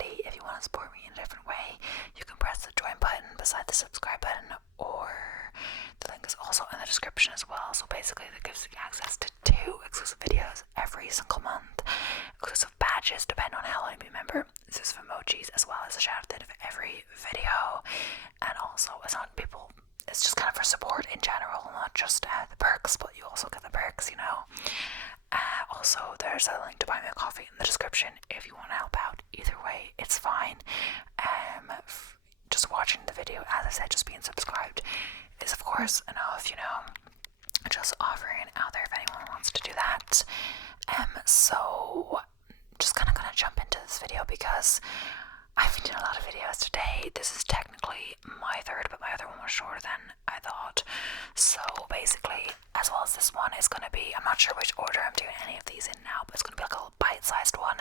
already, if you want to support me in a different way, you can press the join button beside the subscribe button, or the link is also in the description as well. So basically that gives you access to 2 exclusive videos every single month, exclusive badges depending on how long you member, exclusive emojis, as well as a shout out at the end of every video. And also it's not people, it's just kind of for support in general, not just the perks, but you also get the perks, you know. Also, there's a link to buy me a coffee in the description if you want to help out. Either way, it's fine. Just watching the video, as I said, just being subscribed is of course enough, you know. Just offering out there if anyone wants to do that. So just kind of gonna jump into this video because I've been doing a lot of videos today. This is technically my third, but my other one was shorter than I thought. So basically, as well as this one, is going to be, I'm not sure which order I'm doing any of these in now, but it's going to be like a little bite-sized one.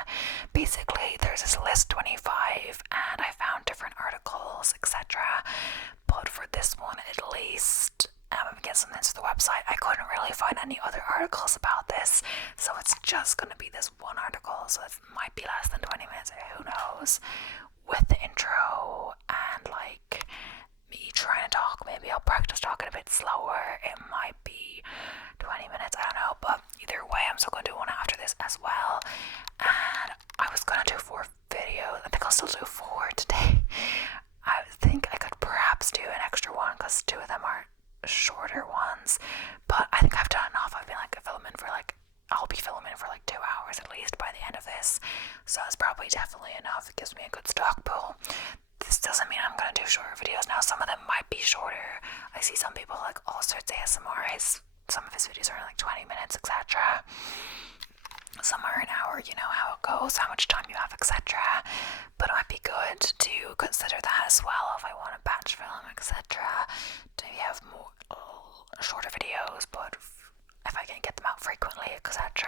Basically, there's this list 25, and I found different articles, etc. But for this one, at least, I'm guessing this is the website, I couldn't really find any other articles about this, so it's just going to be this one article, so it might be less than 20 minutes, who knows, with the intro and like me trying to talk. Maybe I'll practice talking a bit slower, it might be 20 minutes, I don't know, but either way I'm still going to do one after this as well. And I was going to do 4 videos, I think I'll still do 4 today. I think I could perhaps do an extra one because 2 of them are shorter ones, but I think I've done enough. I've been I'll be filming for like 2 hours at least by the end of this, so it's probably definitely enough. It gives me a good stock pool. This doesn't mean I'm gonna do shorter videos now. Some of them might be shorter. I see some people like all sorts of ASMR, some of his videos are like 20 minutes, etc. Some are an hour, you know how it goes, how much time you have, etc. But it might be good to consider that as well if I want to batch film, etc. Do you have more shorter videos, but if I can get them out frequently, etc.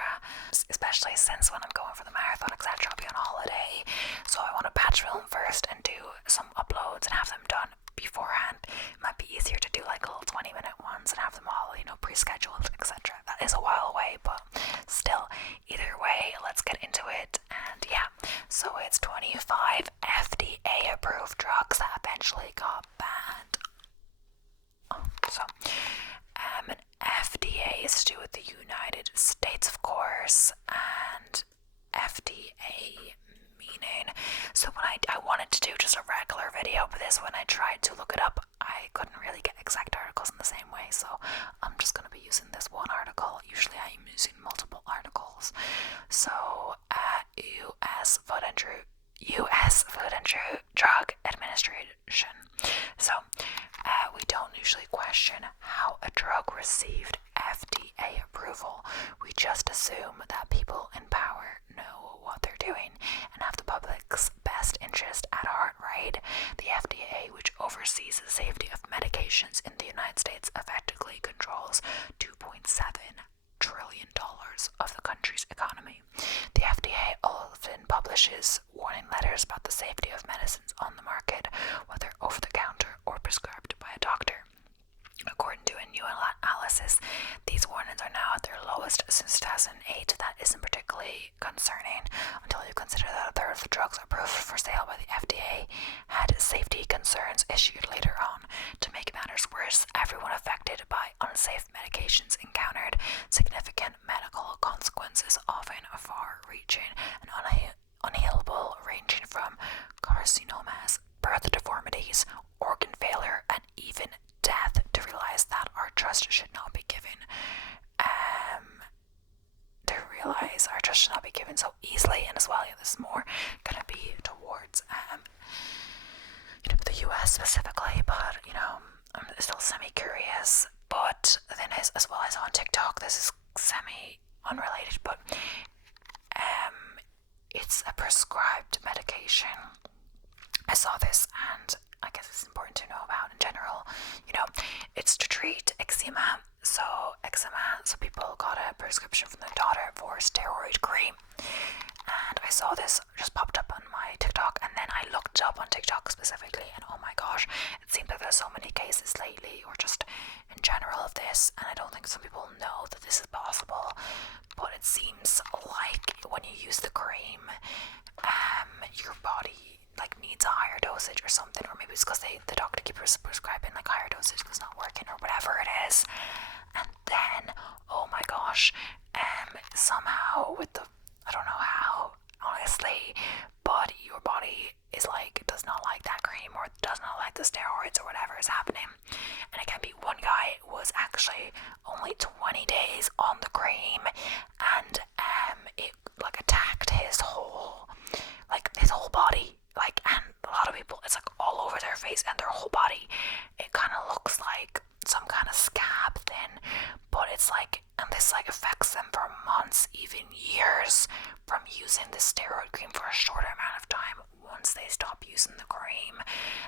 Especially since when I'm going for the marathon, etc. I'll be on holiday, so I want to batch film first and do some uploads and have them done beforehand. It might be easier to do like little 20-minute ones and have them all, you know, pre-scheduled, etc. That is a while away, but still, either way, let's get into it. And yeah, so it's 25 FDA approved drugs that eventually got banned. An FDA is to do with the United States, of course, and FDA meaning. So when I wanted to do just a regular video, but this, when I tried to look it up, I couldn't really get exact articles in the same way, so I'm just going to be using this one article. Usually I'm using multiple articles. So U.S. Food and Drug Administration. So we don't usually question how a drug received FDA approval. We just assume that people in power know what they're doing and have the public's best interest at heart, right? The FDA, which oversees the safety of medications in the United States, effectively controls $2.7 trillion of the country's economy. The FDA often publishes warning letters about the safety of medicines on the market, whether over the counter or prescribed by a doctor. According to a new analysis, these warnings are now at their lowest since 2008. That isn't particularly concerning until you consider that a third of the drugs approved for sale by the FDA had safety concerns issued later on. To make matters worse, everyone affected by unsafe medications encountered significant medical consequences, often far-reaching and unhealable, ranging from carcinomas, birth deformities, organ failure, and even death. To realize that our trust should not be given so easily, and as well, this is more gonna be towards the US specifically, but I'm still semi-curious. But the thing is, as well as on TikTok, this is semi-unrelated, but it's a prescribed medication. I saw this, and I guess it's important to know about in general. It's to treat eczema. So people got a prescription from their daughter for steroid cream, and I saw this just popped up on my TikTok, and then I looked up on TikTok specifically, and oh my gosh, dosage or something, or maybe it's because the doctor keeps prescribing like higher dosage was not working or whatever it is. And then, oh my gosh, somehow with the, I don't know how, honestly, but your body is like, does not like that cream or does not like the steroids or whatever is happening. And it can be, one guy was actually only 20 days on the cream, and it like attacked his whole body, like, and a lot of people, it's like all over their face and their whole body. It kind of looks like some kind of scab thing, but it's like, and this like affects them for months, even years, from using the steroid cream for a shorter amount of time once they stop using the cream.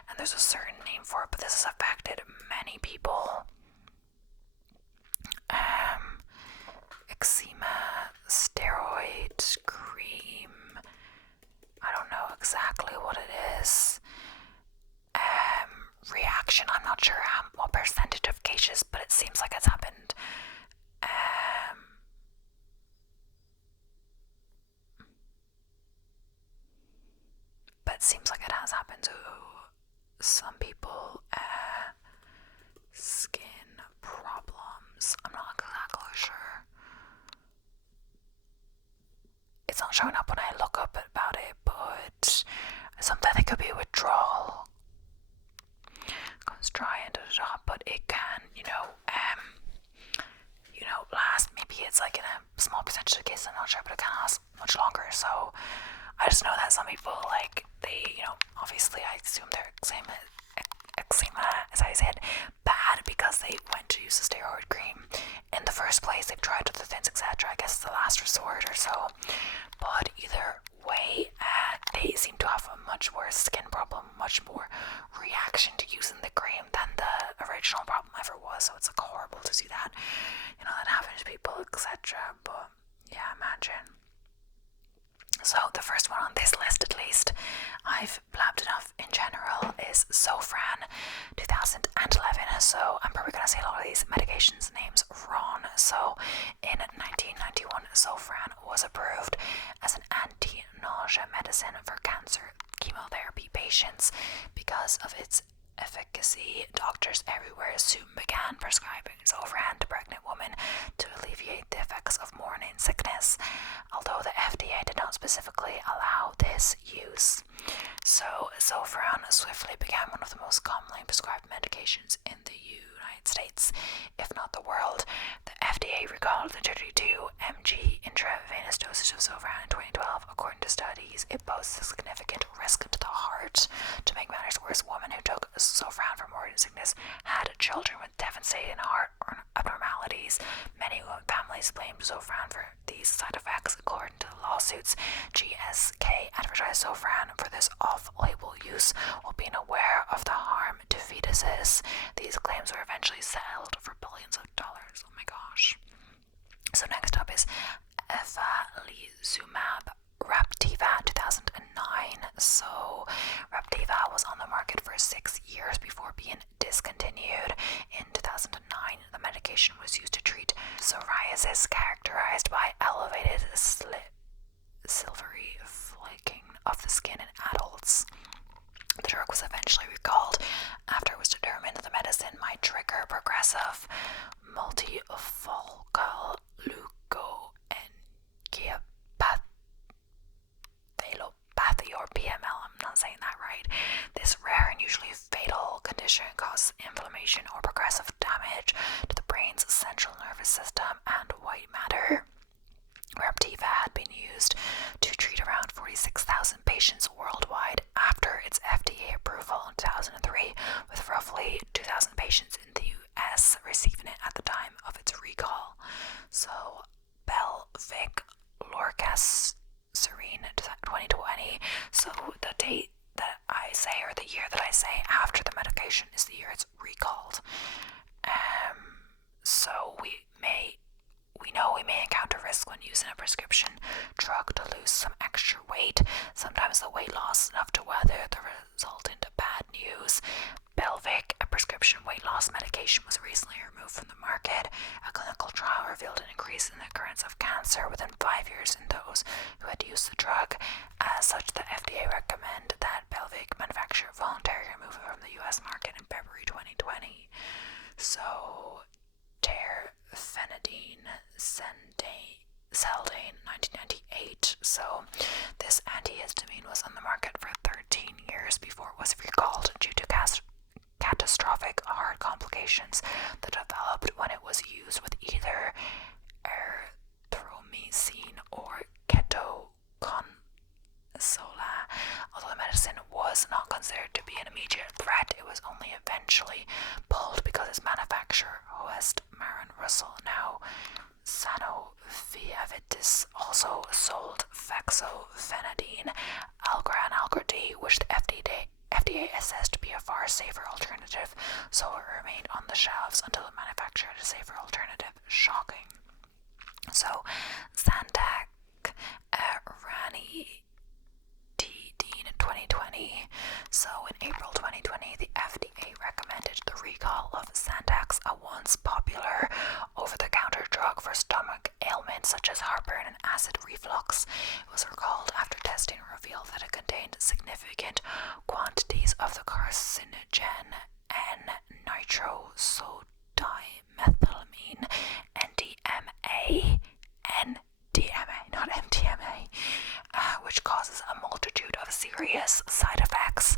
And there's a certain name for it, but this has affected many people. Eczema, steroid cream, I don't know exactly what it is. Reaction, I'm not sure what percentage of cases, but it seems like it's happened. But it seems like it has happened to some people. Skin problems, I'm not exactly sure. It's not showing up when I look up about it, but sometimes it could be withdrawal. Comes dry and but it can, last. Maybe it's like in a small percentage of cases, I'm not sure, but it can last much longer. So I just know that some people, like, they, obviously I assume their eczema, as I said, bad because they went to use the steroid cream in the first place. They've tried other things, etc. I guess it's the last resort or so. But either way, they seem to have a much worse skin problem, much more reaction to using the cream than the original problem ever was. So it's like horrible to see that, that happens to people, etc. But yeah, imagine. So the first one on this list, at least, I've blabbed enough in general, is Zofran 2011. So I'm probably going to say a lot of these medications names wrong. So in 1991, Zofran was approved as an anti-nausea medicine for cancer chemotherapy patients. Because of its efficacy, doctors everywhere soon began prescribing Zofran to pregnant women to alleviate the effects of morning sickness, although the FDA did not specifically allow this use. So Zofran swiftly became one of the most commonly prescribed medications in the United States, if not the world. The FDA recalled the 32 mg intravenous dosage of Zofran in 2012. According to studies, it poses a significant risk to the heart. To make matters worse, women who took Zofran for morning sickness had children with devastating heart abnormalities. Many families blamed Zofran for these side effects. According to the lawsuits, GSK advertised Zofran for this off-label use while being aware of the harm to fetuses. These claims were eventually settled for billions of dollars. Oh my gosh. So next up is efalizumab Raptiva 2009. So Raptiva was on the market for 6 years before being discontinued. In 2009, the medication was used to treat psoriasis characterized by elevated silvery flaking of the skin in adults. The drug was eventually recalled after it was determined that the medicine might trigger progressive multifocal leukoencephalopathy, or PML. I'm not saying that right. This rare and usually fatal condition causes inflammation or progressive damage to the brain's central nervous system and white matter. Raptiva had been used to treat around 46,000 patients worldwide after its FDA approval in 2003, with roughly 2,000 patients in the US receiving it at the time of its recall. So, Belvic Lorcaserin 2020. So the date that I say, or the year that I say after the medication, is the year it's recalled. So we know we may encounter risk when using a prescription drug to lose some extra weight. Sometimes the weight loss is enough to weather the result into bad news. Belvic, a prescription weight loss medication, was recently removed from the market. A clinical trial revealed an increase in the occurrence of cancer within 5 years in those who had used the drug. As such, the FDA recommended that Belvic manufacturer voluntarily Although the medicine was not considered to be an immediate threat, it was only eventually pulled because its manufacturer, Hoest Marin Russell, now Sanofi-Aventis, also sold fexofenadine, Algra and Algra D, which the FDA assessed to be a far safer alternative, so it remained on the shelves until the manufacturer had a safer alternative. Shocking. So, Zantac, Rani Dean in 2020. So in April 2020, the FDA recommended the recall of Zantac, a once popular over-the-counter drug for stomach ailments such as heartburn and acid reflux. It was recalled after testing revealed that it contained significant quantities of the carcinogen N-nitrosodimethylamine, NDMA, not MDMA, which causes a multitude of serious side effects.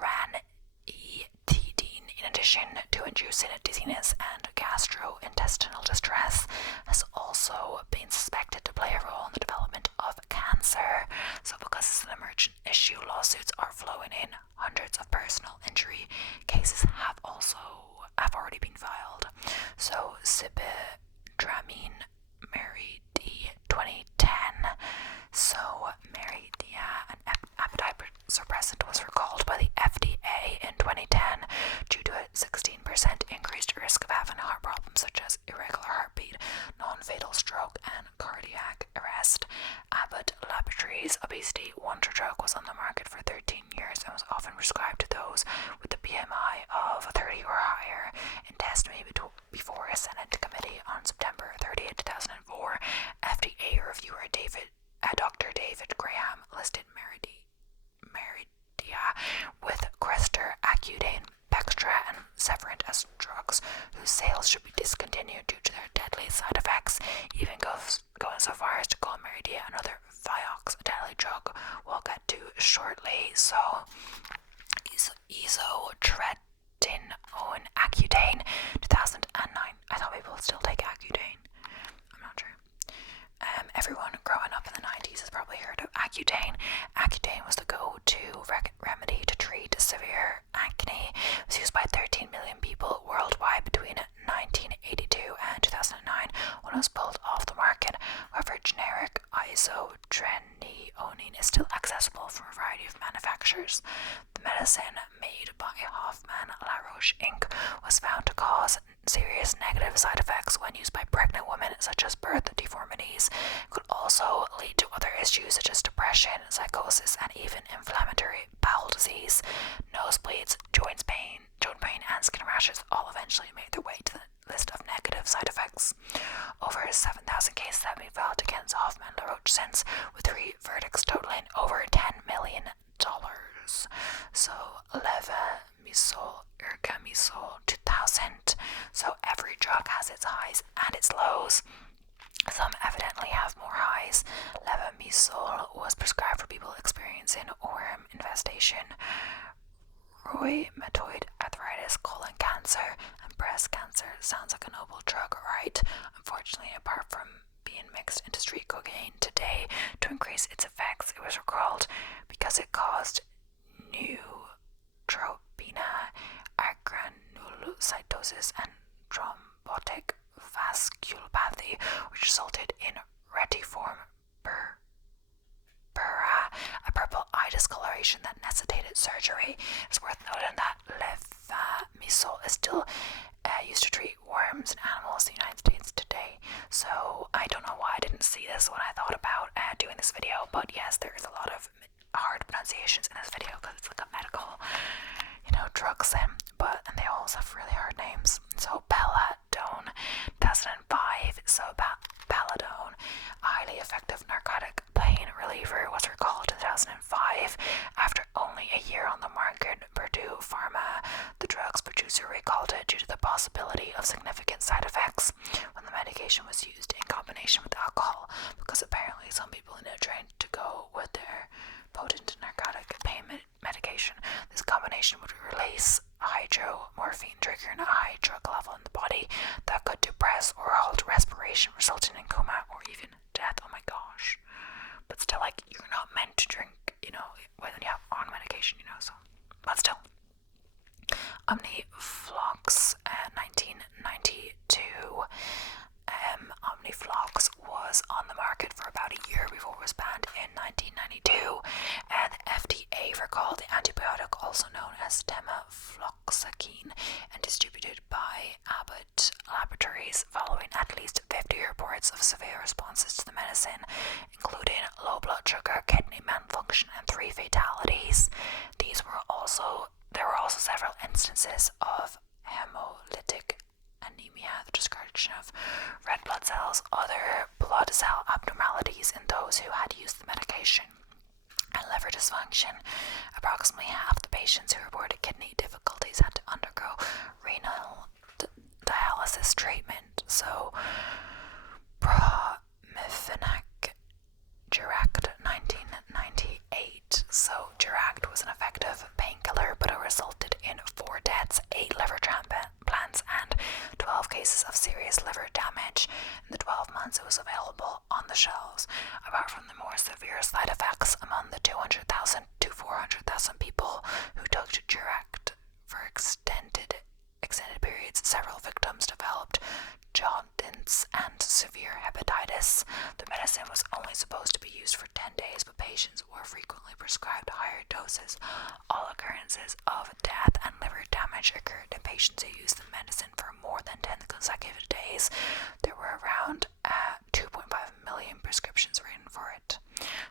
Ranitidine, in addition to inducing dizziness and gastrointestinal distress, has also been suspected to play a role in the development of cancer. So because it's an emergent issue, lawsuits are flowing in. Hundreds of personal injury cases have already been filed. So Sibidramine, Mary D, 2010. So Mary D, an appetite suppressant, was recalled by the FDA in 2010 due to a 16% increased risk of having heart problems such as irregular heartbeat, non-fatal stroke, and cardiac arrest. Abbott Laboratories obesity wonder drug was on the market for 13 years and was often prescribed to those with a BMI of 30 or higher. In testimony before a Senate committee on September 30, 2004, FDA reviewer Dr. David Graham listed Meridia with Crestor, Accutane, Bextra, and Severant as drugs whose sales should be discontinued due to their deadly side effects, even going so far as to call Meridia another Vioxx, a deadly drug we'll get to shortly. So, isotretinoin, Accutane, 2009. I thought people would still take Accutane. I'm not sure. Everyone growing up in the 90s has probably heard of Accutane. Accutane was the go-to remedy to treat severe acne. It was used by 13 million people worldwide between 1982 and 2009 when it was pulled off the market. However, generic isotretinoin is still accessible from a variety of manufacturers. The medicine, made by Hoffmann La Roche Inc., was found to cause serious negative side effects when used by pregnant women, such as birth deformities. It could also lead to other issues such as depression, psychosis, and even inflammatory bowel disease. Nosebleeds, joint pain, and skin rashes all eventually made their way to the list of negative side effects. Over 7,000 cases have been filed against Hoffmann La Roche since, with 3 verdicts totaling over $10 million. So, levamisole, ergamisole, 2000. So every drug has its highs and its lows. Some evidently have more highs. Levamisole was prescribed for people experiencing worm infestation, rheumatoid arthritis, colon cancer, and breast cancer. Sounds like a noble drug, right? Unfortunately, apart from being mixed into street cocaine today to increase its effects, it was recalled because it caused neutropenia, agranulocytosis, and thrombotic vasculopathy, which resulted in retiform purpura, a purple eye discoloration that necessitated surgery. It's worth noting that levamisole is still used to treat worms in animals in the United States today. So I don't know why I didn't see this when I thought about doing this video, but yes, there's a lot of hard pronunciations in this video because it's like a medical, drugs and they all have really hard names. So Belladone, 2005. So Belladone, a highly effective narcotic pain reliever, was recalled in 2005 after only a year on the market. Purdue Pharma, the drug's producer, recalled it due to the possibility of significant side effects when the medication was used in combination with alcohol, because apparently some people need a drink to go with their potent narcotic pain medication. This combination would release hydromorphine, triggering a high drug level in the body that could depress or halt respiration, resulting in coma or even death. Oh my gosh. But still, you're not meant to drink, when you Omniflox, 1992. Omniflox was on the market for about a year before it was banned in 1992, and the FDA recalled the antibiotic, also known as temafloxacin, and distributed by Abbott Laboratories following at least 50 reports of severe responses to the medicine, including low blood sugar, kidney malfunction, and 3 fatalities. There were also several instances of hemolytic anemia, the destruction of red blood cells, other blood cell abnormalities in those who had used the medication, and liver dysfunction. Approximately half the patients who reported kidney difficulties had to undergo renal dialysis treatment. So, Promifenac Direct, 1998. So Direct was an effective painkiller, but it resulted in 4 deaths, 8 liver transplants, and 12 cases of serious liver damage in the 12 months it was available on the shelves. Apart from the more severe side effects, among the 200,000 to 400,000 people who took Direct for extended periods, several victims developed jaundice and severe hepatitis. The medicine was only supposed to be used for 10 days, but patients were frequently prescribed higher doses. All occurrences of death and liver damage occurred in patients who used the medicine for more than 10 consecutive days. There were around 2.5 million prescriptions written for it.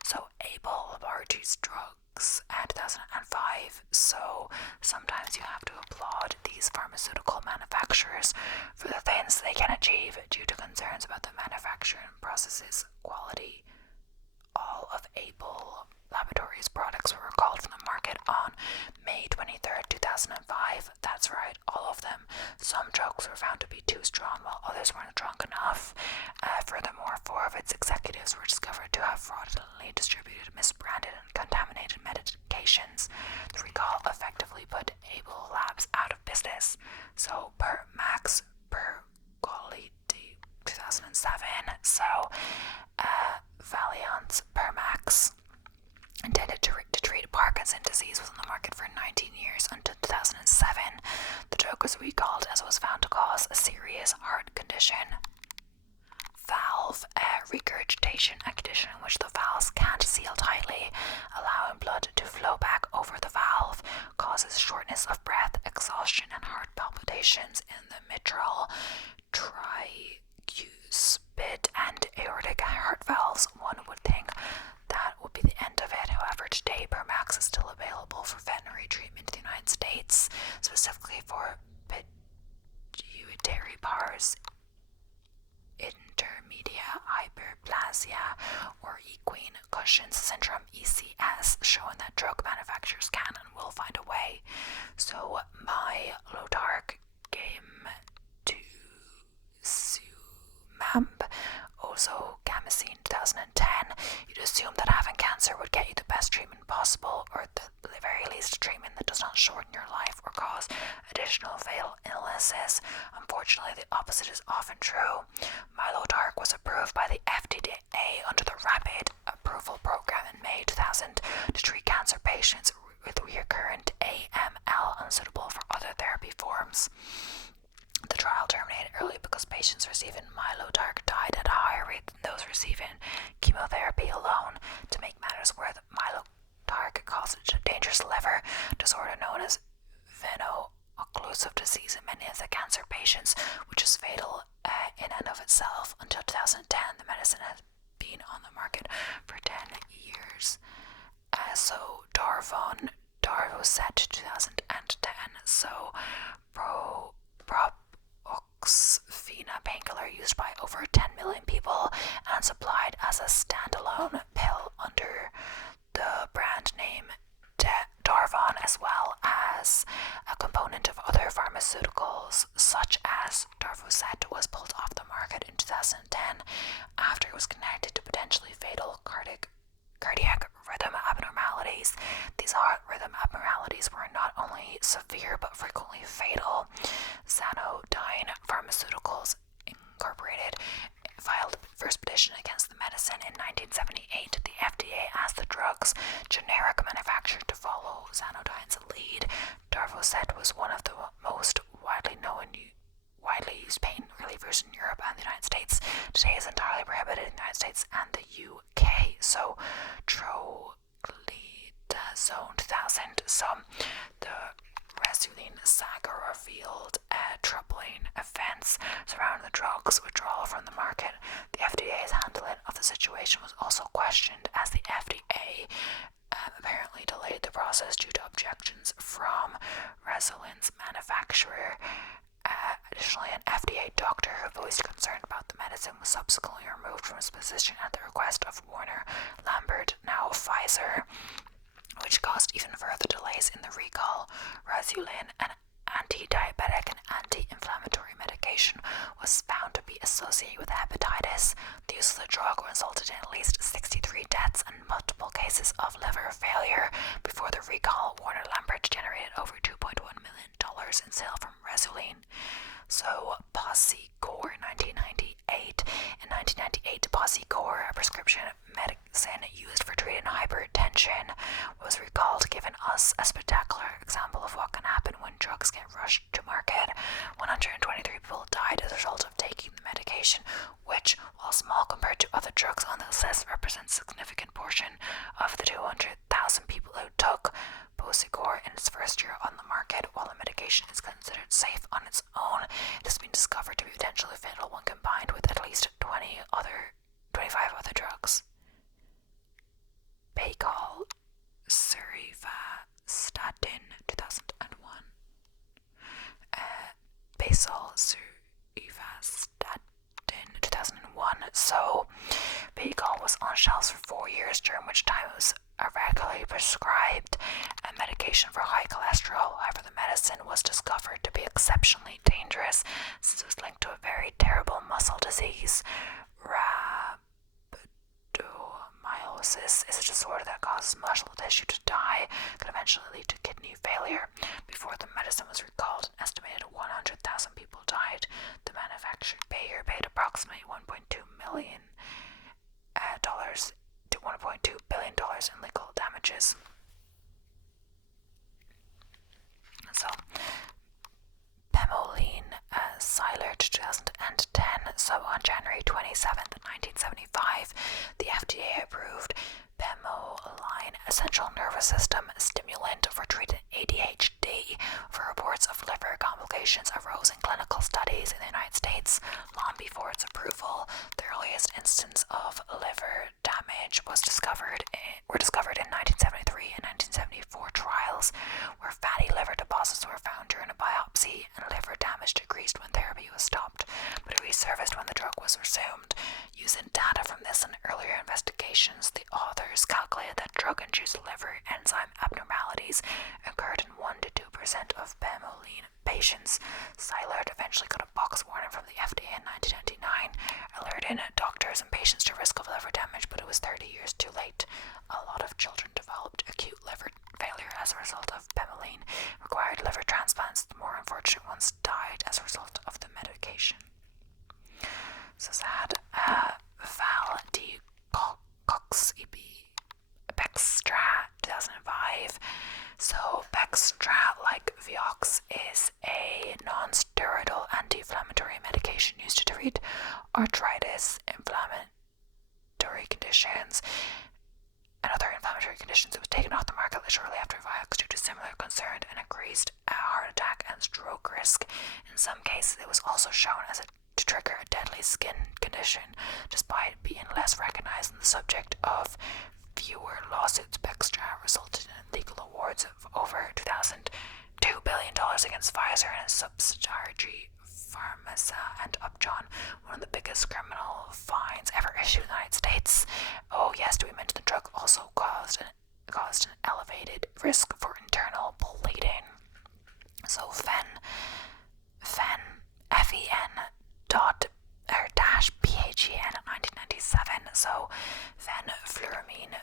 So Able Laboratories Drugs, 2005. So sometimes you have to applaud these pharmaceutical manufacturers for the things they can achieve due to concerns about the manufacturing processes quality. All of Able Laboratories products were recalled from the market on May 23rd, 2005. That's right, all of them. Some drugs were found to be too strong, while others weren't strong enough. Furthermore, 4 of its executives were discovered to have fraudulently distributed, misbranded, and contaminated medications. The recall effectively put Able Labs out of business. So, per Max, per quality, 2007. So, Valiant's Permax, intended to treat Parkinson's disease, was on the market for 19 years until 2007. The drug was recalled as it was found to cause a serious heart condition. Valve regurgitation, a condition in which the valves can't seal tightly, allowing blood to flow back over the valve, causes shortness of breath, exhaustion, and heart palpitations in the mitral, tricuspid, and aortic heart valves. One would think that would be the end of it. However, today Permax is still available for veterinary treatment in the United States, specifically for pituitary pars intermedia hyperplasia or equine Cushing's syndrome, ECS, showing that drug manufacturers can and will find a way. So my Lotarg game to Sumamp, also Gamacine, 2010. You'd assume that having cancer would get you the best treatment possible, or at the very least a treatment that does not shorten your life or cause additional fatal illnesses. Unfortunately, the opposite is often true. Mylotarg was approved by the FDA under the Rapid Approval Program in May 2000 to treat cancer patients with recurrent AML unsuitable for other therapy forms. The trial terminated early because patients receiving Mylotarg died at a higher rate than those receiving chemotherapy alone. To make matters worse, Mylotarg causes a dangerous liver disorder known as veno-occlusive disease in many of the cancer patients, which is fatal in and of itself. Until 2010, the medicine has been on the market for 10 years. So Darvon was set to 2010. So Propoxphena painkiller used by over 10 million people and supplied as a standalone pill under the brand name Darvon, as well as a component of other pharmaceuticals such as Darvocet, was pulled off the market in 2010 after it was connected to potentially fatal cardiac rhythm abnormalities. These heart rhythm abnormalities were not only severe but frequently fatal. Xanodyne Pharmaceuticals Incorporated filed the first petition against the medicine in 1978. The FDA asked the drug's generic manufacturer to follow Xanodyne's lead. Darvocet was one of the 2000. So the Resuline saga revealed troubling events surrounding the drug's withdrawal from the market. The FDA's handling of the situation was also questioned, as the FDA apparently delayed the process due to objections from Resiline's manufacturer. Additionally, an FDA doctor who voiced concern about the medicine was subsequently removed from his position at the request of Warner Lambert, now Pfizer, which caused even further delays in the recall. Resuline, an anti-diabetic and anti-inflammatory medication, was found to be associated with hepatitis. The use of the drug resulted in at least 63 deaths and multiple cases of liver failure. Before the recall, Warner Lambert generated over $2.1 million in sales from Resuline. So, Posicor, 1998. In 1998, Posicor, a prescription medicine used for treating hypertension, was recalled, giving us a spectacular example of what can happen when drugs get rushed to market. 123 people died as a result of taking the medication, which, while small compared to other drugs on this list, represents a significant portion of the 200,000 people who took Posicor in its first year on the market. While the medication is considered safe on its own, it has been discovered to be potentially fatal when combined with at least 25 other drugs. Baycol, Surivastatin, 2001. Basal, Surivastatin, 2001. So, Baycol was on shelves for 4 years, during which time it was regularly prescribed a medication for high cholesterol. However, the medicine was discovered to be exceptionally dangerous since it was linked to a very terrible muscle disease. Rhabdomyolysis is a disorder that causes muscle tissue to die, could eventually lead to kidney failure. Before the medicine was recalled, an estimated 100,000 people died. The manufacturer Bayer paid approximately $1.2 million to $1.2 billion in legal damages. So, Pemoline, Silert, 2010. So, on January 27th, 1975, the FDA approved Pemoline, a central nervous system stimulant for treating ADHD. For reports of liver complications arose in clinical studies in the United States long before its approval. The earliest instance of liver damage were discovered in 1973 and 1974 trials, where fatty liver deposits were found during a biopsy, and liver damage decreased when therapy was stopped, but it resurfaced when the drug was resumed. Using data from this and earlier investigations, the authors calculated that drug-induced liver enzyme abnormalities occurred in 1 to 2% of Pemoline patients. Silert eventually got a box warning from the FDA in 1999, alerting doctors and patients to risk of liver damage, but it was 30 years too late. A lot of children developed acute liver failure as a result of Pemoline, required liver transplants. The more unfortunate ones died as a result of the medication. So sad. Bextra, 2005. So Bextra, like Vioxx, is a non-steroidal anti-inflammatory medication used to treat arthritis, inflammatory conditions, and other inflammatory conditions. It was taken off the market shortly after Vioxx due to similar concern and increased heart attack and stroke risk. In some cases, it was also shown to trigger a deadly skin condition, despite being less recognized than the subject of fewer lawsuits. Bextra resulted in legal awards of over $2 billion against Pfizer and its subsidiary Pharmasa and Upjohn, one of the biggest criminal fines ever issued in the United States. Oh yes, do we mention the drug also caused an elevated risk for internal bleeding. So Fen, F-E-N dot or dash P-H-E-N in 1997. So fenfluramine,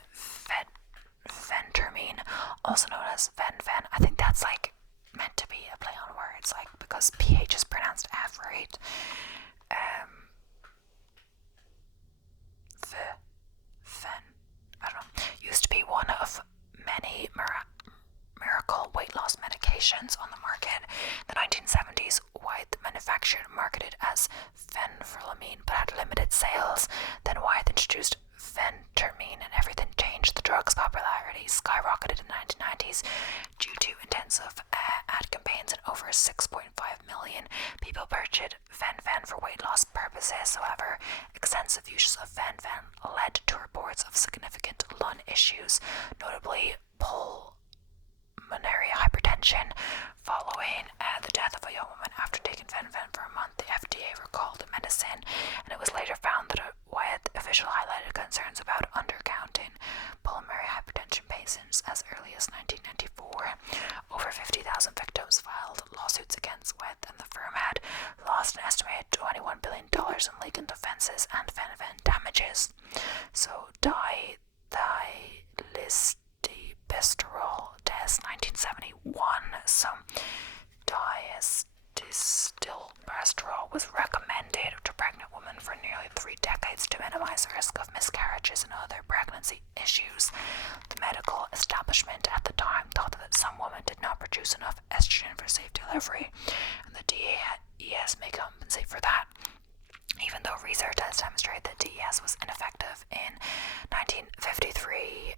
phentermine, also known as fen. I think that's like meant to be a play on words, like because PH is pronounced F, right? I don't know. Used to be one of many miracle weight loss medications on the market. In the 1970s, Wyeth manufactured and marketed as fenfluramine, but had limited sales. Then Wyeth introduced phentermine, and everything changed. The drug's popularity skyrocketed in the 1990s 1970s due to intensive ad campaigns, and over 6.5 million people purchased fen-phen for weight loss purposes. However, extensive use of fen-phen led to reports of significant lung issues, notably pulmonary hypertension. Following the death of a young woman after taking fen-phen for a month, the FDA recalled the medicine, and it was later found that a Wyeth official highlighted concerns about undercounting pulmonary hypertension patients as early as 1994. Over 50,000 victims filed lawsuits against Wyeth, and the firm had lost an estimated $21 billion in legal defenses and fen-phen damages. So, dilystesterol test 1971. So, dilystesterol was recommended to pregnant women for nearly 3 decades to minimize the risk of miscarriages and other pregnancy issues. The medical establishment at the time thought that some women did not produce enough estrogen for safe delivery, and the DES may compensate for that. Even though research has demonstrated that DES was ineffective in 1953,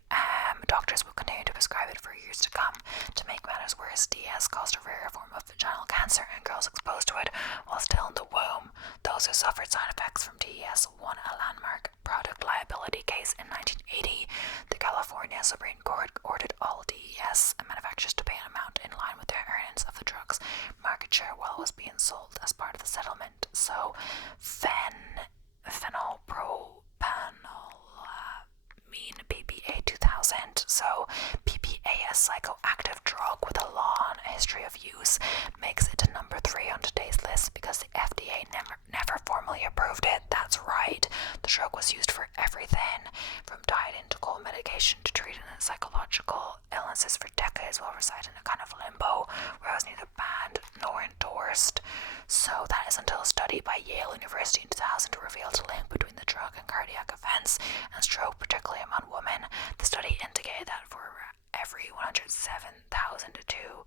doctors will continue to prescribe it for years to come. To make matters worse, DES caused a rare form of vaginal cancer, and girls exposed to it while still in the womb. Those who suffered side effects from DES won a landmark product liability case in 1980. The California Supreme Court ordered all DES manufacturers to pay an amount in line with their earnings of the drug's market share while it was being sold as part of the settlement. So, phenylpropanololamine PPA 2000. So, PPA, a psychoactive drug with a long history of use, makes it to number 3 on today's list because the FDA never formally approved it. That's right. The drug was used for everything from diet to cold medication to treating psychological illnesses for decades while residing in a kind of limbo where it was neither banned nor endorsed. So that is until a study by Yale University in 2000 revealed a link between the drug and cardiac events and stroke, particularly among women. The study indicated that for every 107,000 to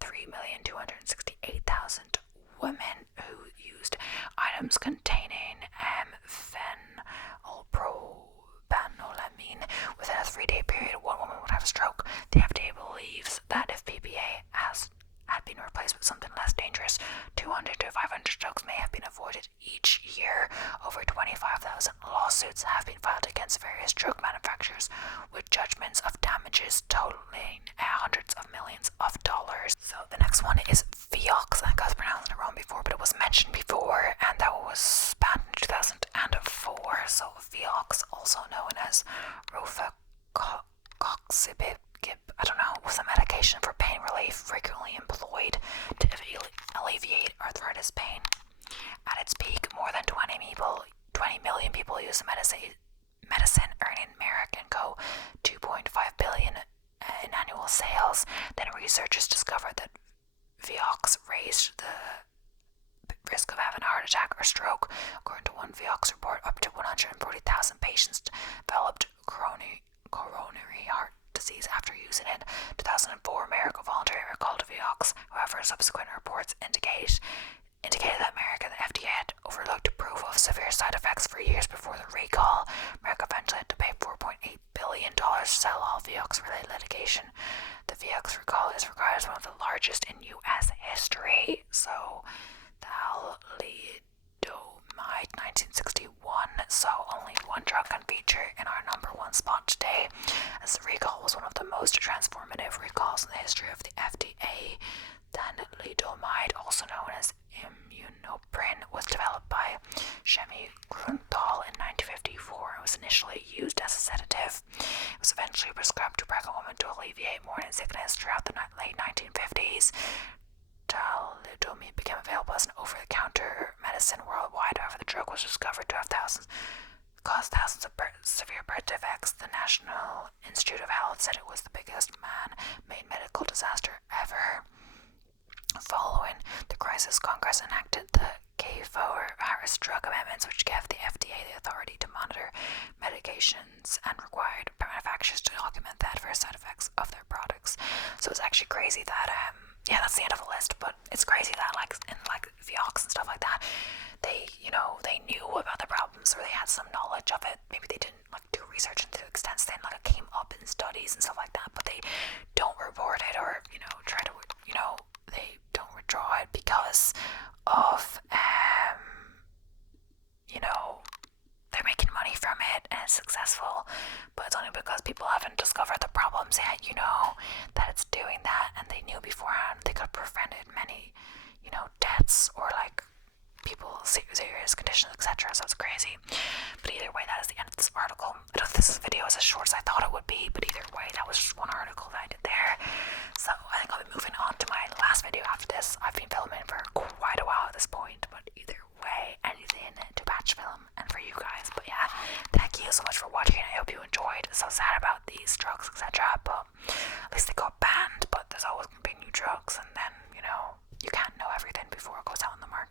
3,268,000 women who used items containing phenylpropanololamine within a 3-day period, one woman would have a stroke. The FDA believes that if PPA had been replaced with something less dangerous, 200 to 500 strokes may have been avoided each year. Over 25,000 lawsuits have been filed against various drug manufacturers, with judgments of damages totaling hundreds of millions of dollars. So the next one is Vioxx. I think I was pronouncing it wrong before, but it was mentioned before, and that was banned in 2004. So Vioxx, also known as rofecoxib, was a medication for pain relief frequently employed to alleviate arthritis pain. At its peak, more than 20 million people used the medicine, earning Merck & Co. $2.5 billion in annual sales. Then researchers discovered that Vioxx raised the risk of having a heart attack or stroke. According to one Vioxx report, up to 140,000 patients developed coronary heart disease after using it. 2004, Merck voluntarily recalled Vioxx. However, subsequent reports indicated that Merck and the FDA had overlooked proof of severe side effects for years before the recall. Merck eventually had to pay $4.8 billion to settle all Vioxx-related litigation. The Vioxx recall is regarded as one of the largest in U.S. history. So, thalidomide 1961. So only one drug can feature in our number 1 spot today, as the recall was one of the most transformative recalls in the history of the FDA. Thalidomide, also known as immunoprin, was developed by Shemi Grunthal in 1954 and was initially used as a sedative. It was eventually prescribed to pregnant women to alleviate morning sickness throughout the late 1950s. Thalidomide became available as an over-the-counter medicine worldwide. However, the drug was discovered to have caused thousands of severe birth defects. The National Institute of Health said it was the biggest man-made medical disaster ever. Following the crisis, Congress enacted the Kefauver-Harris drug amendments, which gave the FDA the authority to monitor medications and required manufacturers to document the adverse side effects of their products. So it's actually crazy that that's the end of the list, but it's crazy that in Vioxx and stuff like that, they knew about the problems, or they had some knowledge of it. Maybe they didn't do research into the extent saying like it came up in studies and stuff like that, but they don't report it or, you know, try to, you know, they don't withdraw it because of, you know, they're making money from it and it's successful, but it's only because people haven't discovered the problems yet, you know, that it's doing that, and they knew beforehand they could have prevented many, you know, deaths or like people serious conditions, etc. So it's crazy. But either way, that is the end of this article. I don't know if this video is as short as I thought it would be, but either way, that was just one article that I did there. So I think I'll be moving on to my last video after this. I've been filming for quite a while at this point, but either way, anything to batch film and for you guys. But yeah, thank you so much for watching. I hope you enjoyed. So sad about these drugs, etc. But at least they got banned, but there's always gonna be new drugs, and then, you know, you can't know everything before it goes out on the market.